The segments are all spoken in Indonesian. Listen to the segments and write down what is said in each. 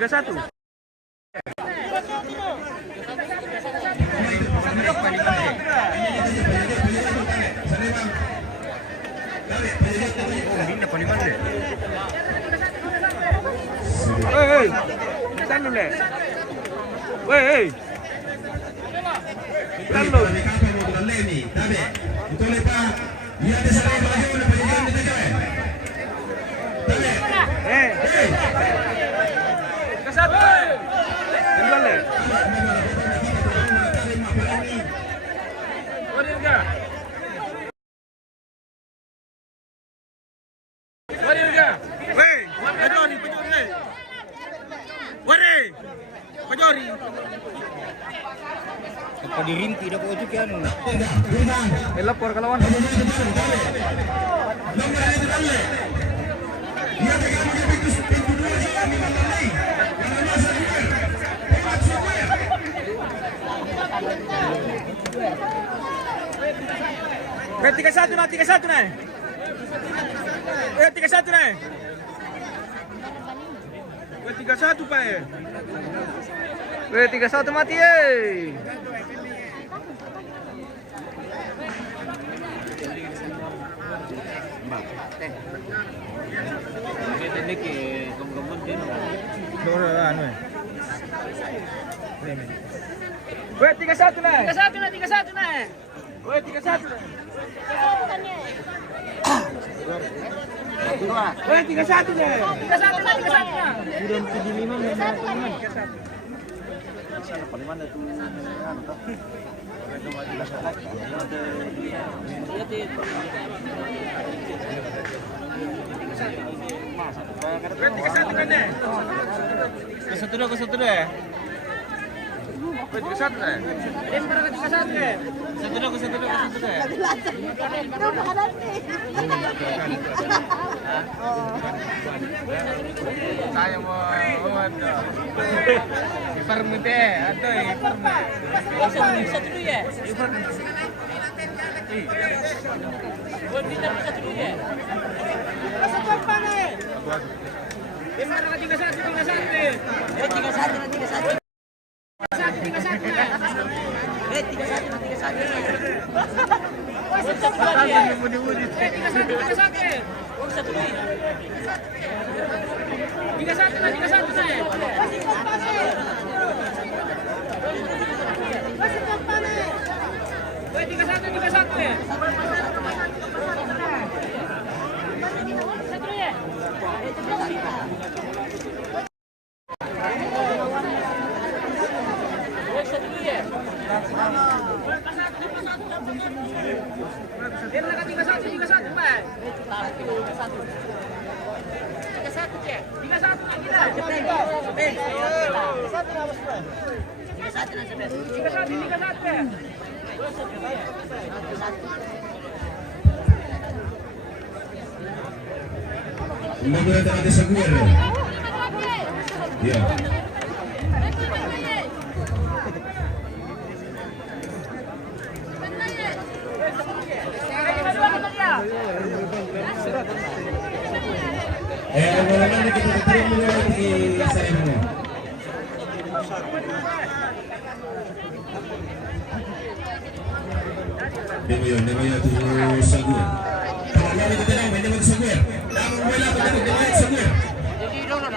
3-1. Hei, saan lu le? Hei, saan lu? Kesatu. Duluan le. Warga. Warga. Hei, pajori. Ware, pajori. Apa dirinti dah kau tu kian? Lapor ke lawan. Weh, 3-1 na. 3-1 na. Weh, 3-1 pa eh. Weh, 3-1 mati eh. Ano eh. Weh, 3-1 na. 3-1 na. Weh, 3-1 na. Weh, 3-1 na. 3-1 na. Udah 75 na. Kesatu deh. Kesatu deh. Saya mau Iparmute atau Iparmute. Satu dulu ya. Kemudian ada Saguer. Ya. Bagaimana kita terima lagi saya ini. Demi tu Saguer. Kalau kita nak main dengan Saguer, dah bola kita dengan Saguer. Jadi dulu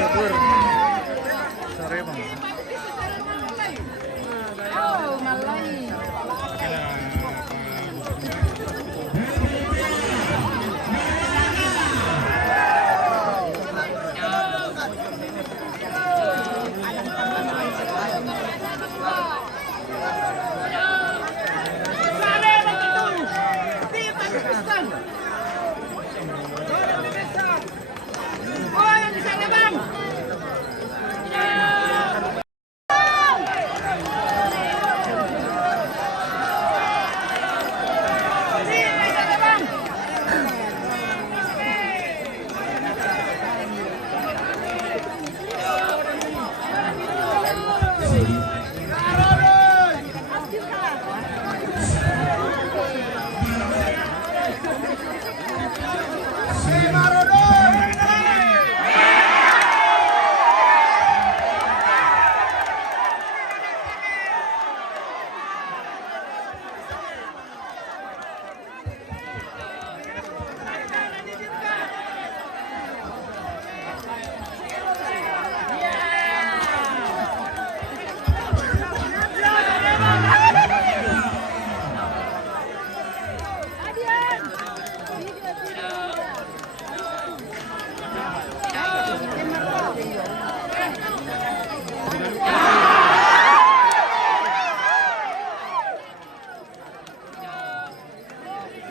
Saguer. Saremang. Oh, malay.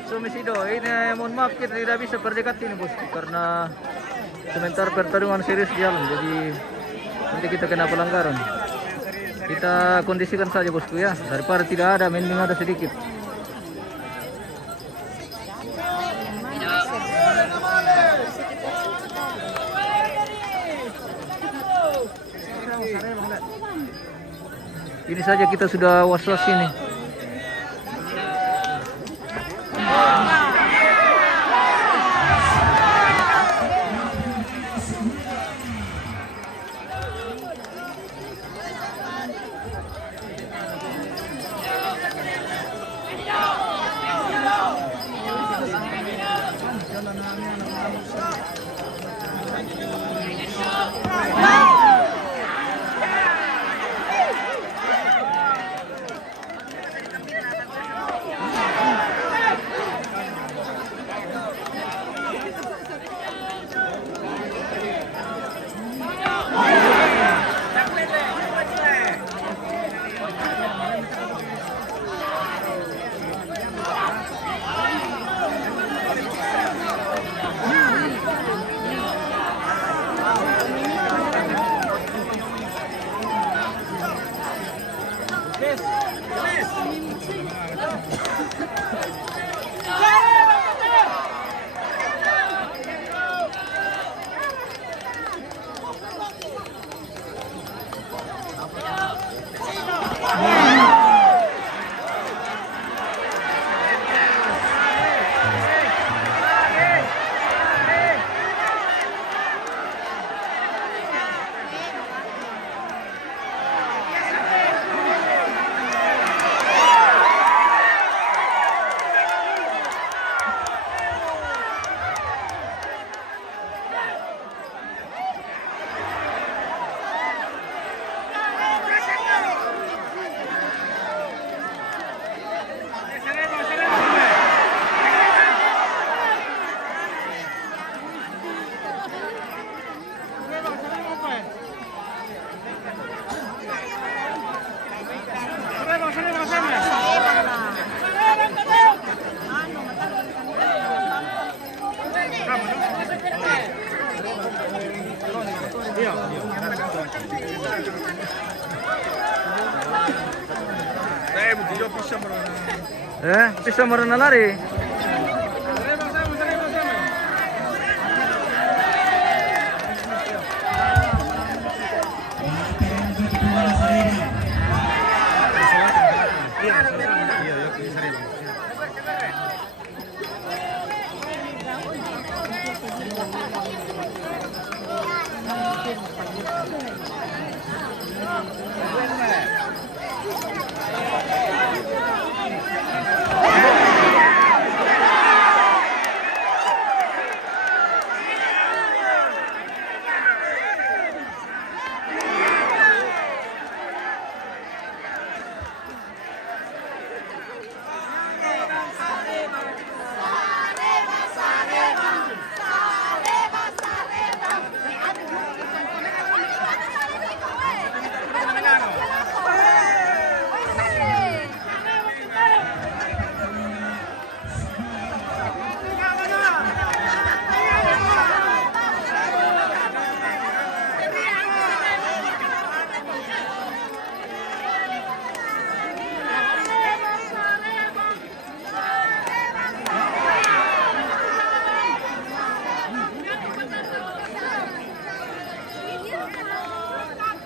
Sumisido, ini mohon maaf kita tidak bisa berdekat ini bos karena sementara pertarungan serius jalan, jadi nanti kita kena pelanggaran. Kita kondisikan saja bosku ya, daripada tidak ada, mending ada sedikit. Ini saja kita sudah was-was ini. Bisa merenang lari.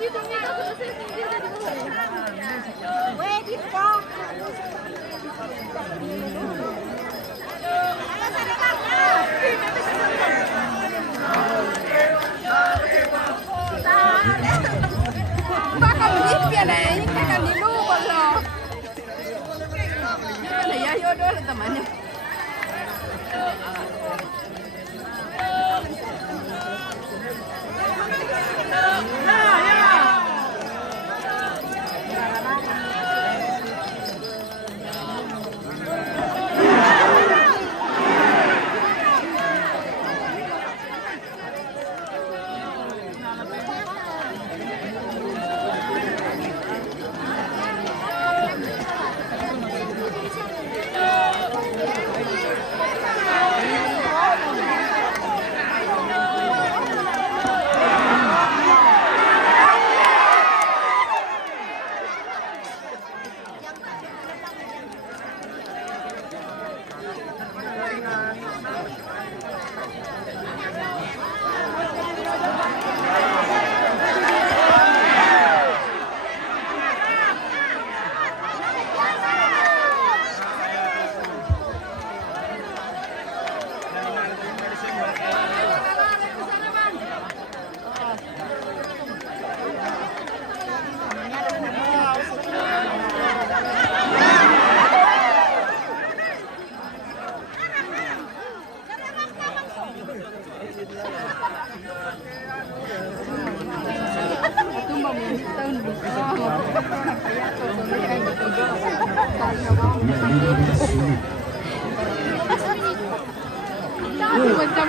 Bakal begitu deh, ini kan di lupa loh. Ini ya jodoh temannya. Macam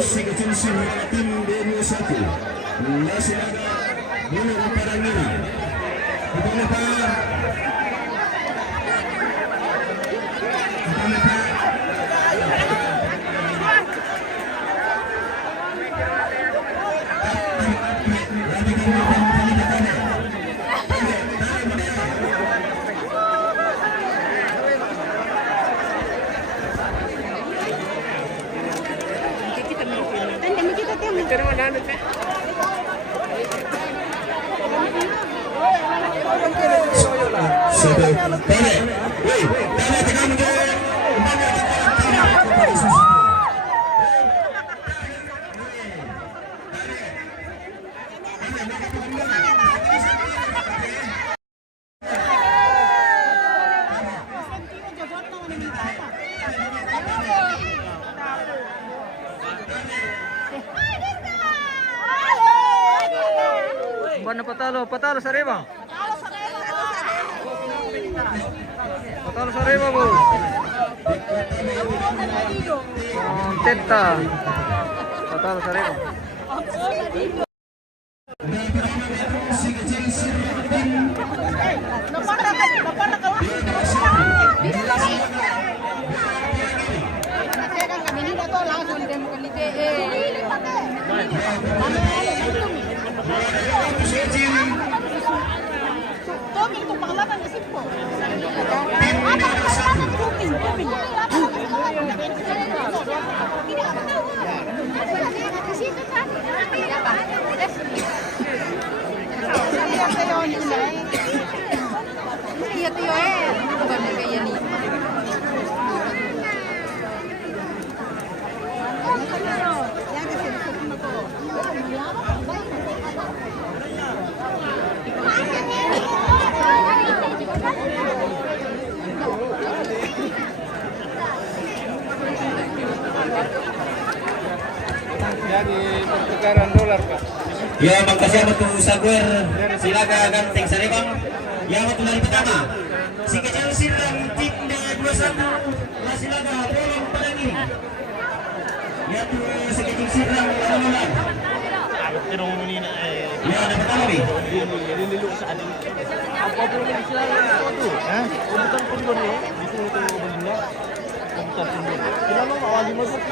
si kecil tim D21 masih ada Gunung Parangiri. Kita lupa Mana patalo sa Reba. Patalo sa Reba, Bu. Teta. Patalo sa Reba. kunde mo kalite eh. Toming to panglaban isip ko. Toming. Iya tuh ya, bukan kayak ini. Jadi pertukaran dolar Pak. Ya, makasih betul Saguer. Silakan ganteng Sarebang. Yang waktu dari pertama. Si kecil siram tim dengan 21. Masih laga bolong pedangi. Ya tuh si kecil siram bola. Ya, ada pertama nih. Apa boleh silakan itu? Bukan pun ya. Itu begini. Bukan pun. Kenapa awal masuk?